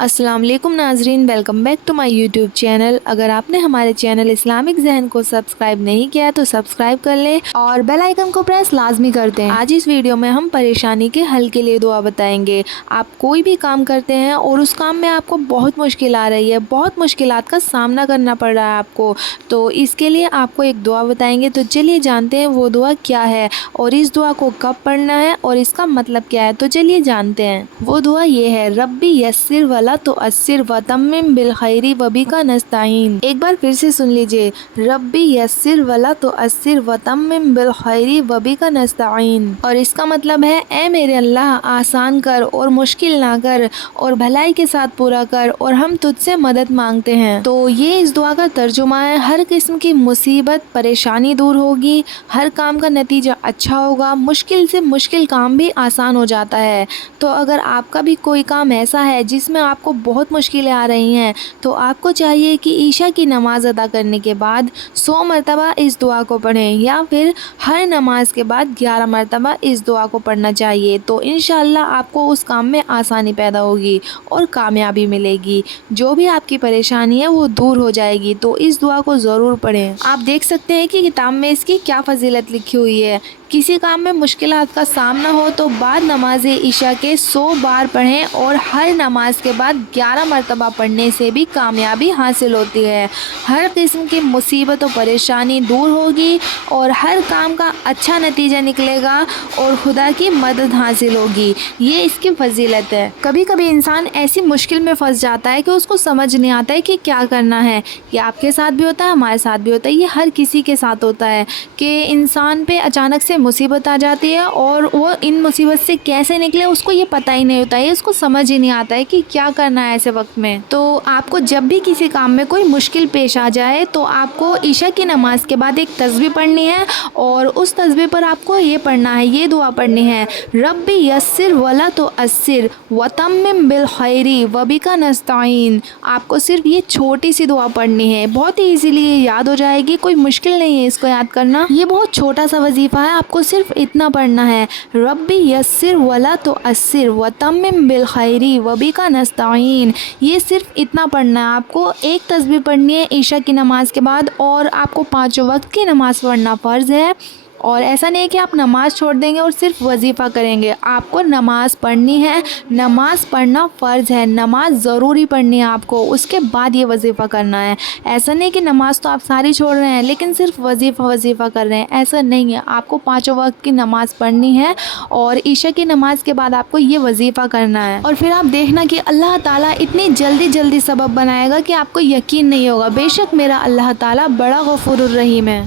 السلام علیکم ناظرین، welcome back to my YouTube channel. اگر آپ نے ہمارے چینل اسلامک ذہن کو سبسکرائب نہیں کیا تو سبسکرائب کر لیں اور بیل آئیکن کو پریس لازمی کر دیں۔ آج اس ویڈیو میں ہم پریشانی کے حل کے لیے دعا بتائیں گے۔ آپ کوئی بھی کام کرتے ہیں اور اس کام میں آپ کو بہت مشکل آ رہی ہے، بہت مشکلات کا سامنا کرنا پڑ رہا ہے آپ کو، تو اس کے لیے آپ کو ایک دعا بتائیں گے۔ تو چلیے جانتے ہیں وہ دعا کیا ہے اور اس دعا کو کب پڑھنا ہے اور اس کا مطلب کیا ہے۔ تو چلیے جانتے ہیں۔ وہ دعا یہ ہے، ربی یسر ولا تؤثر وتمم بالخیر وبک نستعین۔ ایک بار پھر سے سن لیجئے، ربی یسر ولا تؤثر وتمم بالخیر وبک نستعین، اور اس کا مطلب ہے، اے میرے اللہ، آسان کر اور مشکل نہ کر اور بھلائی کے ساتھ پورا کر، اور ہم تجھ سے مدد مانگتے ہیں۔ تو یہ اس دعا کا ترجمہ ہے، ہر قسم کی مصیبت پریشانی دور ہوگی، ہر کام کا نتیجہ اچھا ہوگا، مشکل سے مشکل کام بھی آسان ہو جاتا ہے۔ تو اگر آپ کا بھی کوئی کام ایسا ہے جس میں آپ کو بہت مشکلیں آ رہی ہیں، تو آپ کو چاہیے کہ عشاء کی نماز ادا کرنے کے بعد 100 مرتبہ اس دعا کو پڑھیں، یا پھر ہر نماز کے بعد 11 مرتبہ اس دعا کو پڑھنا چاہیے۔ تو انشاءاللہ آپ کو اس کام میں آسانی پیدا ہوگی اور کامیابی ملے گی، جو بھی آپ کی پریشانی ہے وہ دور ہو جائے گی۔ تو اس دعا کو ضرور پڑھیں۔ آپ دیکھ سکتے ہیں کہ کتاب میں اس کی کیا فضیلت لکھی ہوئی ہے۔ کسی کام میں مشکلات کا سامنا ہو تو بعد نماز عشاء کے 100 بار پڑھیں، اور ہر نماز کے بعد 11 مرتبہ پڑھنے سے بھی کامیابی حاصل ہوتی ہے۔ ہر قسم کی مصیبت و پریشانی دور ہوگی اور ہر کام کا اچھا نتیجہ نکلے گا اور خدا کی مدد حاصل ہوگی۔ یہ اس کی فضیلت ہے۔ کبھی کبھی انسان ایسی مشکل میں پھنس جاتا ہے کہ اس کو سمجھ نہیں آتا ہے کہ کیا کرنا ہے۔ یہ آپ کے ساتھ بھی ہوتا ہے، ہمارے ساتھ بھی ہوتا ہے، یہ ہر کسی کے ساتھ ہوتا ہے کہ انسان پہ اچانک سے مصیبت آ جاتی ہے اور وہ ان مصیبت سے کیسے نکلے اس کو یہ پتہ ہی نہیں ہوتا ہے، اس کو سمجھ ہی نہیں آتا ہے کہ کیا کرنا ہے ایسے وقت میں۔ تو آپ کو جب بھی کسی کام میں کوئی مشکل پیش آ جائے تو آپ کو عشاء کی نماز کے بعد ایک تسبیح پڑھنی ہے، اور اس تسبیح پر آپ کو یہ پڑھنا ہے، یہ دعا پڑھنی ہے، ربی یسر ولا تؤثر وتمم بالخیر وبک نستعین۔ آپ کو صرف یہ چھوٹی سی دعا پڑھنی ہے، بہت ہی ایزیلی یہ یاد ہو جائے گی، کوئی مشکل نہیں ہے اس کو یاد کرنا۔ یہ بہت چھوٹا سا وظیفہ ہے، آپ کو صرف اتنا پڑھنا ہے، ربی یسر ولا تؤثر وتمم بالخیر وبک نستعین۔ یہ صرف اتنا پڑھنا ہے آپ کو۔ ایک تسبیح پڑھنی ہے عشاء کی نماز کے بعد، اور آپ کو 5 وقت کی نماز پڑھنا فرض ہے۔ اور ایسا نہیں ہے کہ آپ نماز چھوڑ دیں گے اور صرف وظیفہ کریں گے، آپ کو نماز پڑھنی ہے، نماز پڑھنا فرض ہے، نماز ضروری پڑھنی ہے آپ کو، اس کے بعد یہ وظیفہ کرنا ہے۔ ایسا نہیں کہ نماز تو آپ ساری چھوڑ رہے ہیں لیکن صرف وظیفہ کر رہے ہیں، ایسا نہیں ہے۔ آپ کو 5 وقت کی نماز پڑھنی ہے اور عشاء کی نماز کے بعد آپ کو یہ وظیفہ کرنا ہے، اور پھر آپ دیکھنا کہ اللہ تعالیٰ اتنی جلدی سبب بنائے گا کہ آپ کو یقین نہیں ہوگا۔ بے شک میرا اللہ تعالیٰ بڑا غفور الرحیم ہے۔